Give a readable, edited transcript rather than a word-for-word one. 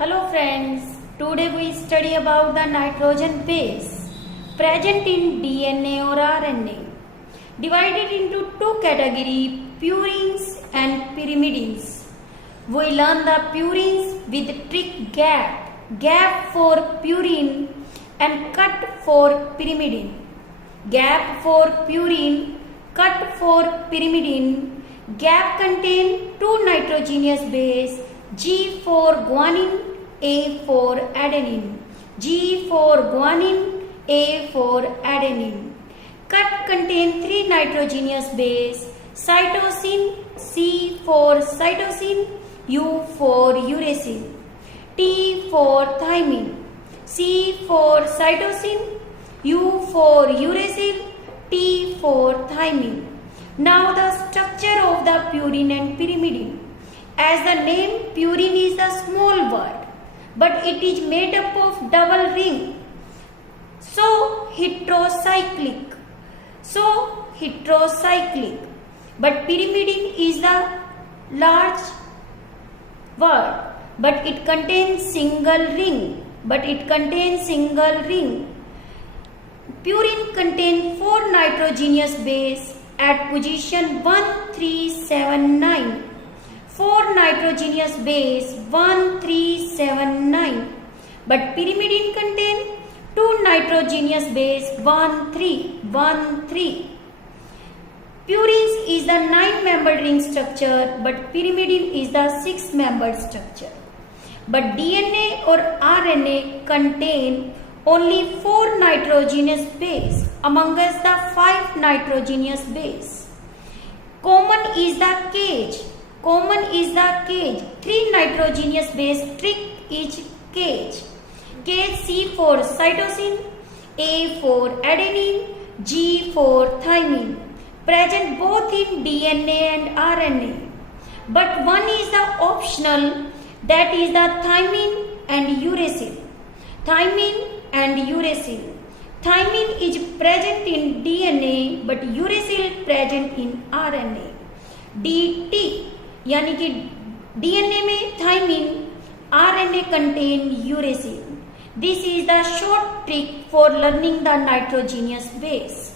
Hello friends, today we study about the nitrogen base present in DNA or RNA, divided into two categories, purines and pyrimidines. We learn the purines with trick gap for purine and cut for pyrimidine. Gap for purine, cut for pyrimidine. Gap contain two nitrogenous base, G for guanine, A for adenine. G for guanine, A for adenine. Cut contain three nitrogenous base, cytosine, C for cytosine, U for uracil, T for thymine. C for cytosine, U for uracil, T for thymine. Now the structure of the purine and pyrimidine. As the name purine is a small word, but it is made up of double ring. So heterocyclic. But pyrimidine is the large word, but it contains single ring. Purine contains four nitrogenous base at position 1, 3, 7, 9. 4 nitrogenous base 1, 3, 7, 9. But pyrimidine contain 2 nitrogenous base 1, 3. Purines is the 9-membered ring structure, but pyrimidine is the 6-membered structure. But DNA or RNA contain only 4 nitrogenous base amongst the 5 nitrogenous base. Common is the cage. 3 nitrogenous base trick each cage. Cage C for cytosine, A for adenine, G for thymine. Present both in DNA and RNA. But one is the optional, that is the thymine and uracil. Thymine is present in DNA but uracil present in RNA. DT यानी कि DNA में thymine, RNA contain uracil. This is the short trick for learning the nitrogenous base.